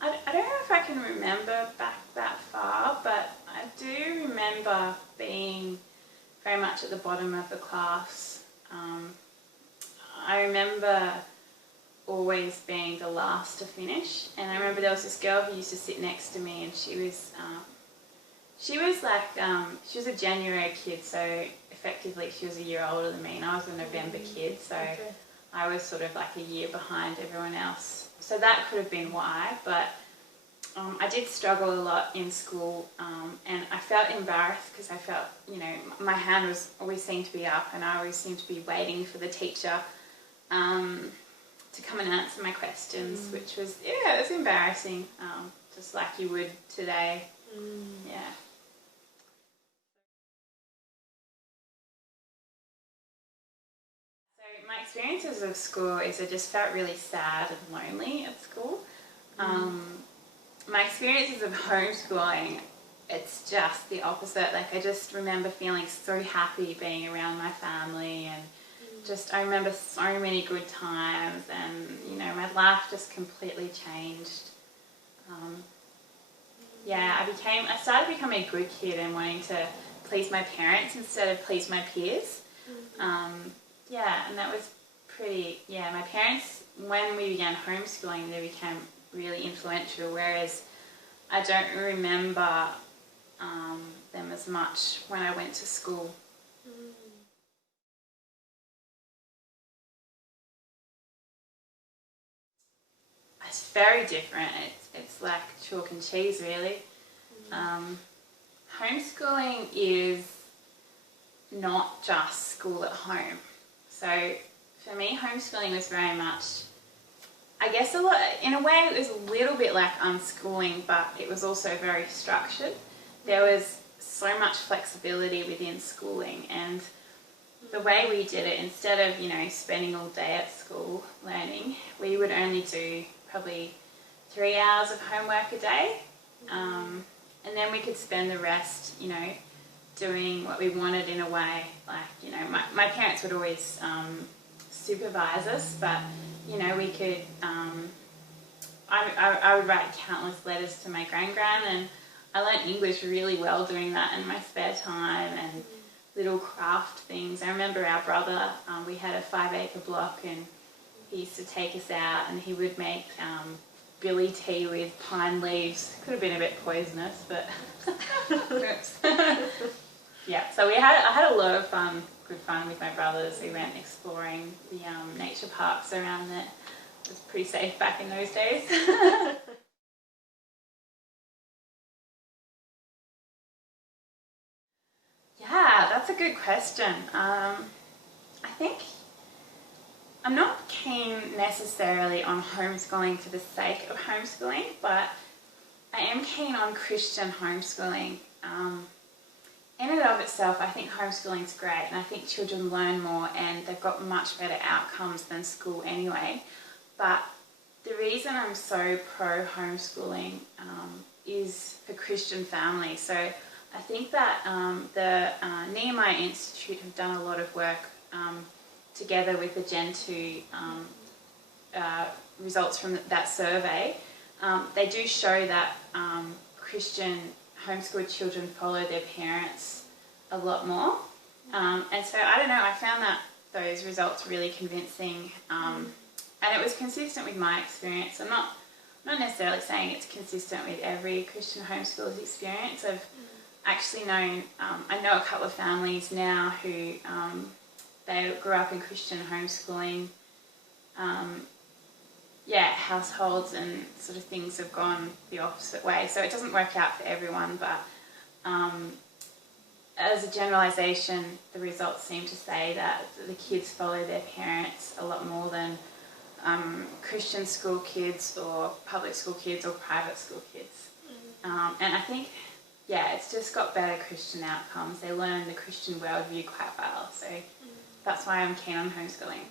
I don't know if I can remember back that far, but I do remember being very much at the bottom of the class. I remember always being the last to finish, and I remember there was this girl who used to sit next to me, and she was a January kid, so effectively she was a year older than me, and I was a November kid, so I was sort of like a year behind everyone else. So that could have been why, but I did struggle a lot in school, and I felt embarrassed because I felt, my hand was always seemed to be up, and I always seemed to be waiting for the teacher to come and answer my questions, which was, it was embarrassing, just like you would today. Yeah. So my experiences of school is I just felt really sad and lonely at school. My experiences of homeschooling, it's just the opposite. Like, I just remember feeling so happy being around my family, and I remember so many good times, and my life just completely changed. I started becoming a good kid and wanting to please my parents instead of please my peers. And that was pretty, my parents, when we began homeschooling, they became really influential, whereas I don't remember them as much when I went to school. It's very different. It's like chalk and cheese, really. Homeschooling is not just school at home. So for me, homeschooling was very much, I guess, in a way it was a little bit like unschooling, but it was also very structured. There was so much flexibility within schooling, and the way we did it, instead of spending all day at school learning, we would only do probably 3 hours of homework a day, and then we could spend the rest doing what we wanted in a way. Like, my parents would always supervise us, but we could, I would write countless letters to my gran, and I learnt English really well doing that in my spare time, and little craft things. I remember our brother, we had a 5-acre block, and he used to take us out, and he would make billy tea with pine leaves. Could have been a bit poisonous, but yeah. So I had a lot of good fun with my brothers. We went exploring the nature parks around there. It was pretty safe back in those days. Yeah, that's a good question. I think I'm not keen necessarily on homeschooling for the sake of homeschooling, but I am keen on Christian homeschooling. In and of itself, I think homeschooling is great, and I think children learn more and they've got much better outcomes than school anyway. But the reason I'm so pro homeschooling is for Christian families. So I think that the Nehemiah Institute have done a lot of work together with the Gen 2 results from that survey. They do show that Christian homeschooled children follow their parents a lot more. And so, I don't know, I found that those results really convincing, and it was consistent with my experience. I'm not necessarily saying it's consistent with every Christian homeschooler's experience. I've actually known, I know a couple of families now who they grew up in Christian homeschooling households, and sort of things have gone the opposite way. So it doesn't work out for everyone, but as a generalisation, the results seem to say that the kids follow their parents a lot more than Christian school kids or public school kids or private school kids. And I think, it's just got better Christian outcomes. They learn the Christian worldview quite well. So that's why I'm keen on homeschooling.